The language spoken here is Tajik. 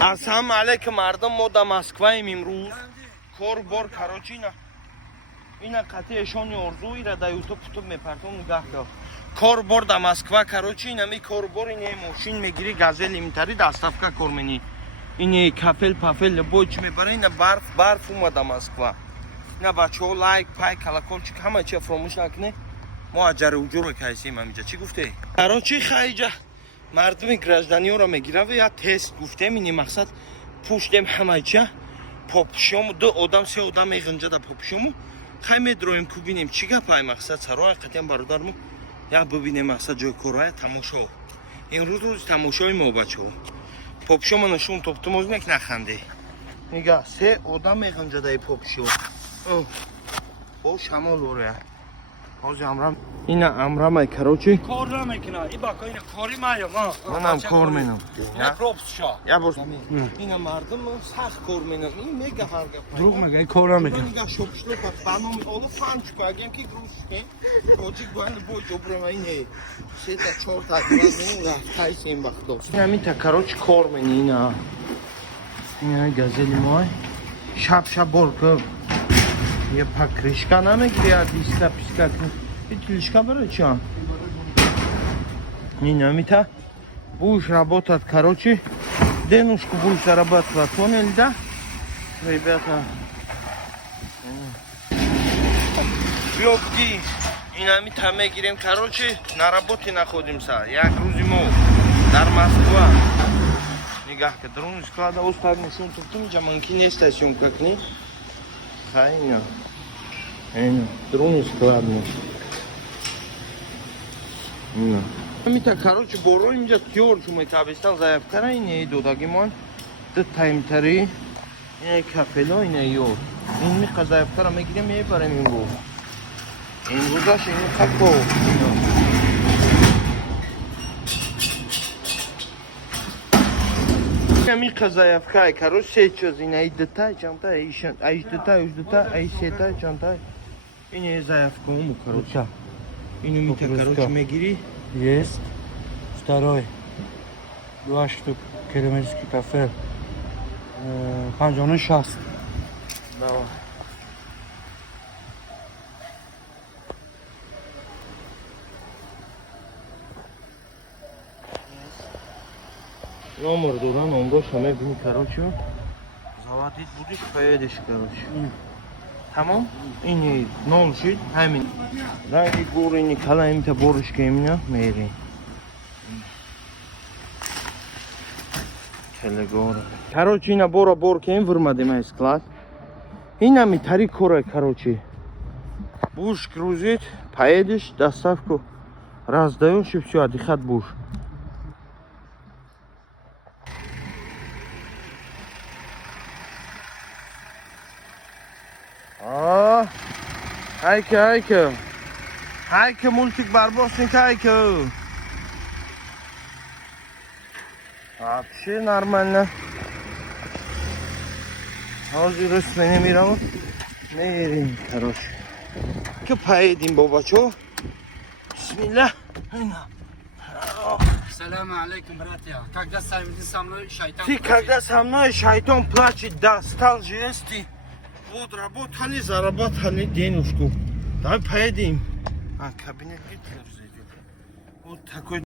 Ассалому алейкум мардум, мо да Москваем имрӯз. Кор бор карочи ина қатъи эшони орзуира да ютуб мепартом нигаҳ кар. Кор бор да Москва карочи ина ми кор бор ина мошин мегири газел имтари доставка кор мени. Ина кафел пафел боч мебара ина барф умада Москва. Ина бачаҳо лайк, пай, колокольчик ҳама чи фромӯш накунед. Мо аҷари уҷур кайсем амиҷа. Чӣ гуфтед? Карочи хайҷа мардуми гражданиёро мегирав я тест гуфтем ини мақсад пуштем ҳамаича попшому ду одам се одам меғинҷада попшому хай медроим ку бинем чӣ гапай мақсад сарои қатем бародармо я бибинем мақсад ҷои корая тамошо имрӯз рӯзи тамошои мо бачаҳо попшомо нишун топтумоз мек наханде нигаҳ се одам меғинҷадаи попшо бо шамол орая ҳозир амрам ина амрамай карочи кор намекунад и бако ина кори маё манам кор менам я пропсша я бос ина мардум сахт кор менам ин мега ҳарга друг мега кор намекунад нига шопшло па баном оло фанчко агем ки грушке хоҷи гуан бо ҷобрема ине сета чорта гуан тайсем бахто намита карочи кор мени ина газели мой шап борко я покрышка намегири а диска писка петлишка барои чӣ инамита будешь работать короче денежку будешь зарабатывать поняли да ребята бёбки инамита мегирем короче на работе находимся як рӯзи мо дар Москва нигаҳ ка дрон склада остав нишон туфтум ҷаманки нестай съёмка кунӣ хайна дрон складно амита короче боро инҷа тёр шумо табистан заявкара ин додагимон ду таймтари ин кафело ин ёр ин миқа заявкара мегирем мебарем имрӯз имрӯзаш ин како миқа заявкай короче се чиз ин ай дата чанта ай дата уж дата ай сета чанта ин заявкауму короче ину мита короче мегири есть второй 2 штук керамический кафе 50-60 давай номер дуда номроша мебини короче заводить будешь поедешь короче тамом ини нол шид ҳамин ранги гӯрини калаимта боришка имна мери телегора короче ина бора боркаем вырмадем склад инами тари кора короче будешь грузить поедешь доставку раздаёшь и всё отдыхать будешь Хайка мультик барбосника хайка. Вообще нормально. Ҳозир рӯз менамиравам. Мерим, короче. Ка поедем бобачо. Бисмилlah. Салам алейкум, братья. Когда со мной шайтан? Ты когда со мной шайтан плачет, достал жести. Вот работали, заработали денежку. Давай поедем. Кабинет Гитлер зайдет. Вот такой.